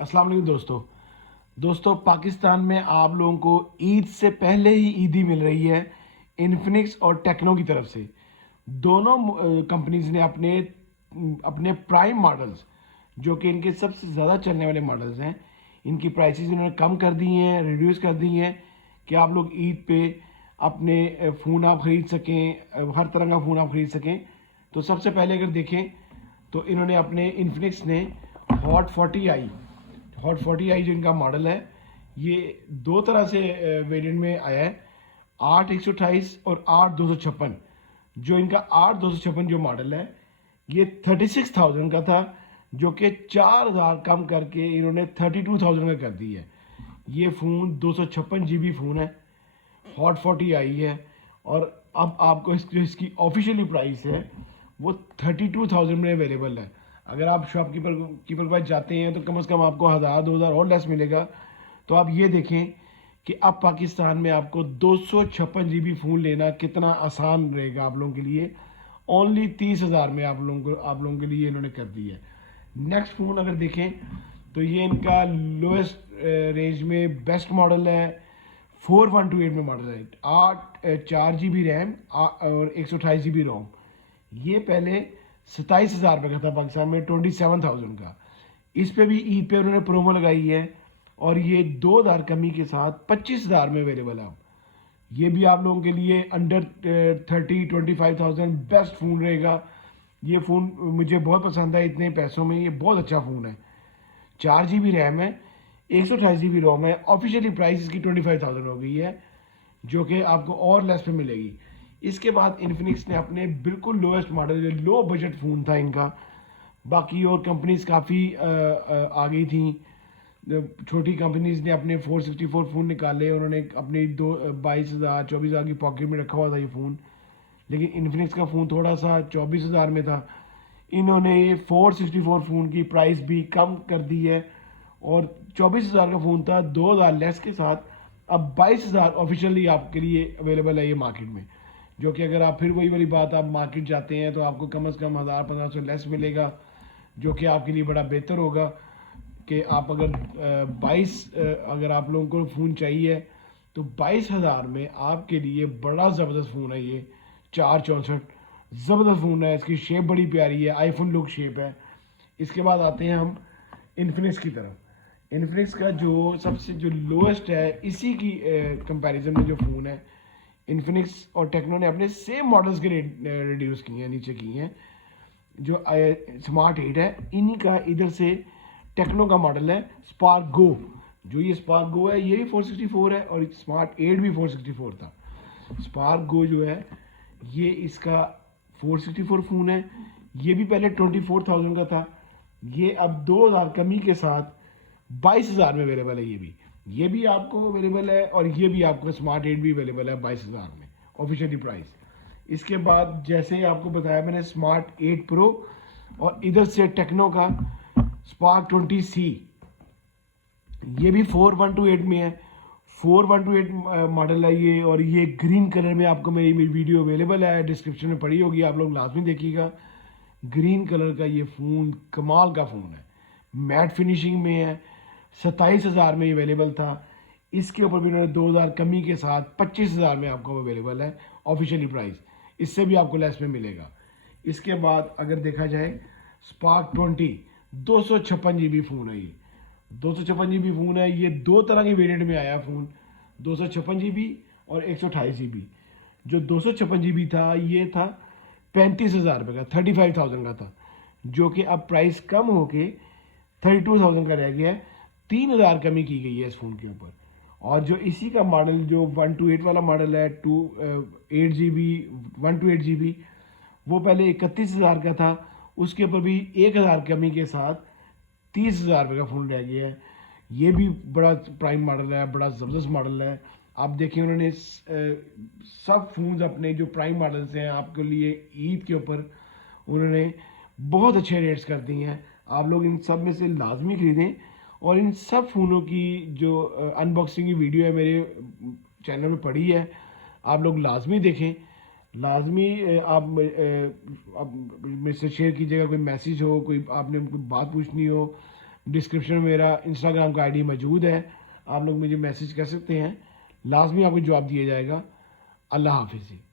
अस्सलाम वालेकुम दोस्तों पाकिस्तान में आप लोगों को ईद से पहले ही ईदी मिल रही है इन्फिनिक्स और टेक्नो की तरफ से। दोनों कंपनीज ने अपने अपने प्राइम मॉडल्स, जो कि इनके सबसे ज़्यादा चलने वाले मॉडल्स हैं, इनकी प्राइसेस इन्होंने कम कर दी हैं, रिड्यूस कर दी हैं कि आप लोग ईद पे अपने फ़ोन आप ख़रीद सकें, हर तरह का फ़ोन आप ख़रीद सकें। तो सबसे पहले अगर देखें तो इन्होंने अपने इन्फिनिक्स ने हॉट 40i जो इनका मॉडल है, ये दो तरह से वेरिएंट में आया है, 8/128 और 8/256। जो इनका 8/256 जो मॉडल है, ये 36,000 का था, जो कि 4,000 कम करके इन्होंने 32,000 का कर दी है। ये फ़ोन 256 GB फ़ोन है, हॉट 40i है। और अब आपको इसकी ऑफिशियली प्राइस है वो 32,000 में अवेलेबल है। अगर आप शॉपकीपर कीपर के पास जाते हैं तो कम से कम आपको 1,000-2,000 और लेस मिलेगा। तो आप ये देखें कि अब पाकिस्तान में आपको 256 GB फ़ोन लेना कितना आसान रहेगा आप लोगों के लिए। ओनली 30,000 में आप लोगों के लिए इन्होंने कर दी है। नेक्स्ट फ़ोन अगर देखें तो ये इनका लोएस्ट रेंज में बेस्ट मॉडल है, 4128 में मॉडल है, 4 GB रैम और 128 GB रोम। ये पहले 27,000 रुपये का था पाकिस्तान में, 27,000 का। इस पे भी ईद पे उन्होंने प्रोमो लगाई है और ये 2,000 कमी के साथ 25,000 में अवेलेबल है। ये भी आप लोगों के लिए अंडर 25,000 बेस्ट फ़ोन रहेगा। ये फ़ोन मुझे बहुत पसंद है, इतने पैसों में ये बहुत अच्छा फ़ोन है। 4 GB रैम है, 128 GB रोम है। ऑफिशियली प्राइस इसकी 25,000 हो गई है, जो कि आपको और लेस पे मिलेगी। इसके बाद इन्फिनिक्स ने अपने बिल्कुल लोएस्ट मॉडल, जो लो बजट फ़ोन था इनका, बाकी और कंपनीज काफ़ी आ गई थी। छोटी कंपनीज ने अपने 464 फ़ोन निकाले, उन्होंने अपनी 22,000 24,000 की पॉकेट में रखा हुआ था ये फ़ोन। लेकिन इन्फिनिक्स का फ़ोन थोड़ा सा 24,000 में था। इन्होंने ये 464 फ़ोन की प्राइस भी कम कर दी है और 24,000 का फ़ोन था, 2,000 लेस के साथ अब 22,000 ऑफिशियली आपके लिए अवेलेबल है ये मार्केट में। जो कि अगर आप फिर वही वाली बात, आप मार्केट जाते हैं तो आपको कम से कम 1,000-1,500 लेस मिलेगा, जो कि आपके लिए बड़ा बेहतर होगा। कि आप अगर 22 अगर आप लोगों को फ़ोन चाहिए तो 22,000 में आपके लिए बड़ा ज़बरदस्त फ़ोन है ये 464। ज़बरदस्त फ़ोन है, इसकी शेप बड़ी प्यारी है, आईफोन लुक शेप है। इसके बाद आते हैं हम इन्फिनिक्स की तरफ। इन्फिनिक्स का जो सबसे जो लोएस्ट है, इसी की कंपैरिजन में जो फ़ोन है, इन्फिनिक्स और टेक्नो ने अपने सेम मॉडल्स के रेट रिड्यूस किए हैं, नीचे किए हैं। जो स्मार्ट 8 है, इन्हीं का इधर से टेक्नो का मॉडल है स्पार्क गो। जो ये स्पार्क गो है, ये भी 464 है और स्मार्ट 8 भी 464 था। स्पार्क गो जो है, ये इसका 464 फ़ोन है। ये भी पहले 24,000 का था, ये अब 2,000 कमी के साथ 22,000 में अवेलेबल है। ये भी आपको अवेलेबल है और ये भी आपको स्मार्ट 8 भी अवेलेबल है 22,000 में ऑफिशियली प्राइस। इसके बाद जैसे ही आपको बताया मैंने, स्मार्ट 8 प्रो और इधर से टेक्नो का स्पार्क 20C, ये भी 4128 में है। 4128 मॉडल है ये, और ये ग्रीन कलर में आपको मेरी वीडियो अवेलेबल है, डिस्क्रिप्शन में पड़ी होगी, आप लोग लाजमी देखिएगा। ग्रीन कलर का ये फ़ोन कमाल का फ़ोन है, मैट फिनिशिंग में है, 27,000 में अवेलेबल था। इसके ऊपर भी उन्होंने 2,000 कमी के साथ 25,000 में आपको अवेलेबल है ऑफिशियली प्राइस। इससे भी आपको लेस में मिलेगा। इसके बाद अगर देखा जाए, स्पार्क 20 256 GB फ़ोन है। ये 256 GB फ़ोन है। ये दो तरह के वेरिएंट में आया फ़ोन, 256 GB और 128 GB। जो 256 GB था, ये था 35,000 रुपये का, 35,000 का था, जो कि अब प्राइस कम होके 32,000 का रह गया है। 3,000 कमी की गई है इस फ़ोन के ऊपर। और जो इसी का मॉडल, जो 128 वाला मॉडल है, 128 GB, वो पहले 31,000 का था, उसके ऊपर भी 1,000 कमी के साथ 30,000 रुपये का फ़ोन रह गया है। ये भी बड़ा प्राइम मॉडल है, बड़ा ज़बरदस्त मॉडल है। आप देखिए, उन्होंने सब फ़ोन्स अपने जो प्राइम मॉडल्स हैं आपके लिए ईद के ऊपर उन्होंने बहुत अच्छे रेट्स कर दिए हैं। आप लोग इन सब में से लाजमी खरीदें, और इन सब फ़ोनों की जो अनबॉक्सिंग की वीडियो है मेरे चैनल में पड़ी है, आप लोग लाजमी देखें। लाजमी आप मुझसे शेयर कीजिएगा, कोई मैसेज हो, कोई आपने कोई बात पूछनी हो, डिस्क्रिप्शन में मेरा इंस्टाग्राम का आईडी मौजूद है, आप लोग मुझे मैसेज कर सकते हैं, लाजमी आपको जवाब दिया जाएगा। अल्लाह हाफिज़।